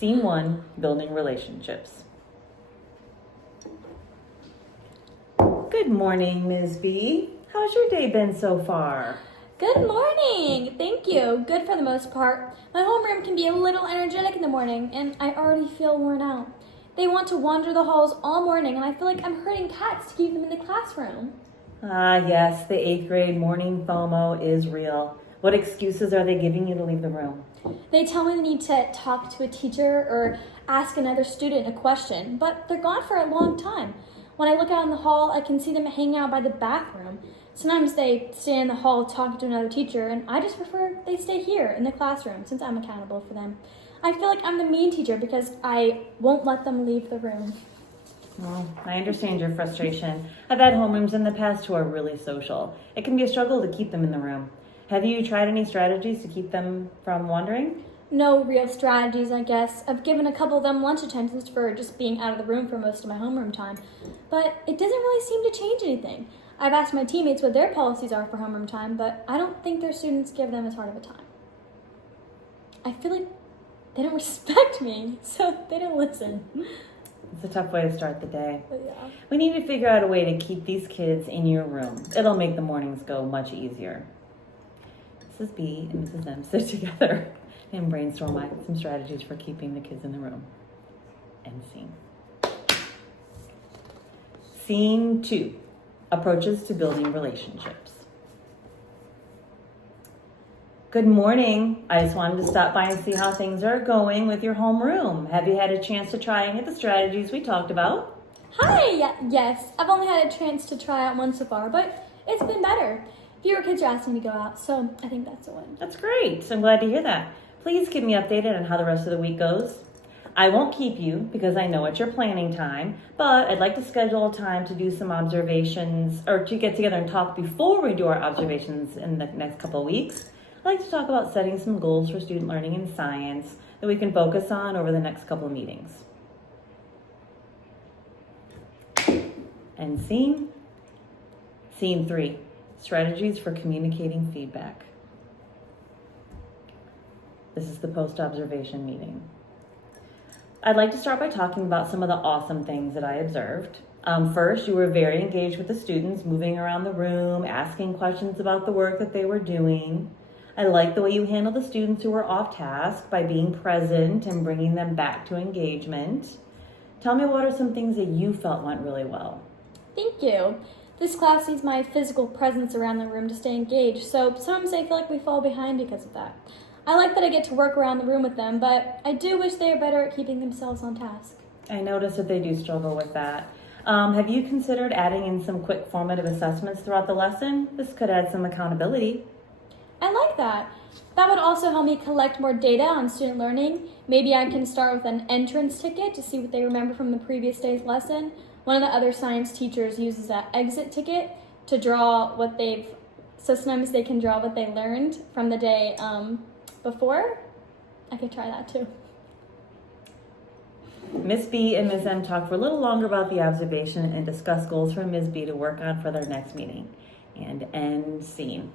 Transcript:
Scene 1, building relationships. Good morning, Ms. B. How's your day been so far? Good morning! Thank you. Good for the most part. My homeroom can be a little energetic in the morning, and I already feel worn out. They want to wander the halls all morning, and I feel like I'm herding cats to keep them in the classroom. Ah, yes, the 8th grade morning FOMO is real. What excuses are they giving you to leave the room? They tell me they need to talk to a teacher or ask another student a question, but they're gone for a long time. When I look out in the hall, I can see them hanging out by the bathroom. Sometimes they stay in the hall talking to another teacher, and I just prefer they stay here in the classroom since I'm accountable for them. I feel like I'm the mean teacher because I won't let them leave the room. Well, I understand your frustration. I've had homerooms in the past who are really social. It can be a struggle to keep them in the room. Have you tried any strategies to keep them from wandering? No real strategies, I guess. I've given a couple of them lunch attentions for just being out of the room for most of my homeroom time, but it doesn't really seem to change anything. I've asked my teammates what their policies are for homeroom time, but I don't think their students give them as hard of a time. I feel like they don't respect me, so they don't listen. It's a tough way to start the day. But yeah. We need to figure out a way to keep these kids in your room. It'll make the mornings go much easier. Mrs. B and Mrs. M sit together and brainstorm some strategies for keeping the kids in the room. End scene. Scene 2, approaches to building relationships. Good morning. I just wanted to stop by and see how things are going with your homeroom. Have you had a chance to try any of the strategies we talked about? Hi! Yes, I've only had a chance to try out one so far, but it's been better. Fewer kids are asking me to go out, so I think that's a win. That's great. I'm glad to hear that. Please keep me updated on how the rest of the week goes. I won't keep you because I know it's your planning time, but I'd like to schedule a time to do some observations or to get together and talk before we do our observations in the next couple of weeks. I'd like to talk about setting some goals for student learning in science that we can focus on over the next couple of meetings. And scene 3, strategies for communicating feedback. This is the post-observation meeting. I'd like to start by talking about some of the awesome things that I observed. First, you were very engaged with the students, moving around the room, asking questions about the work that they were doing. I like the way you handled the students who were off task by being present and bringing them back to engagement. Tell me, what are some things that you felt went really well? Thank you. This class needs my physical presence around the room to stay engaged, so sometimes I feel like we fall behind because of that. I like that I get to work around the room with them, but I do wish they were better at keeping themselves on task. I noticed that they do struggle with that. Have you considered adding in some quick formative assessments throughout the lesson? This could add some accountability. I like that. That would also help me collect more data on student learning. Maybe I can start with an entrance ticket to see what they remember from the previous day's lesson. One of the other science teachers uses an exit ticket to draw so sometimes they can draw what they learned from the day before. I could try that too. Ms. B and Ms. M talked for a little longer about the observation and discussed goals for Ms. B to work on for their next meeting. And end scene.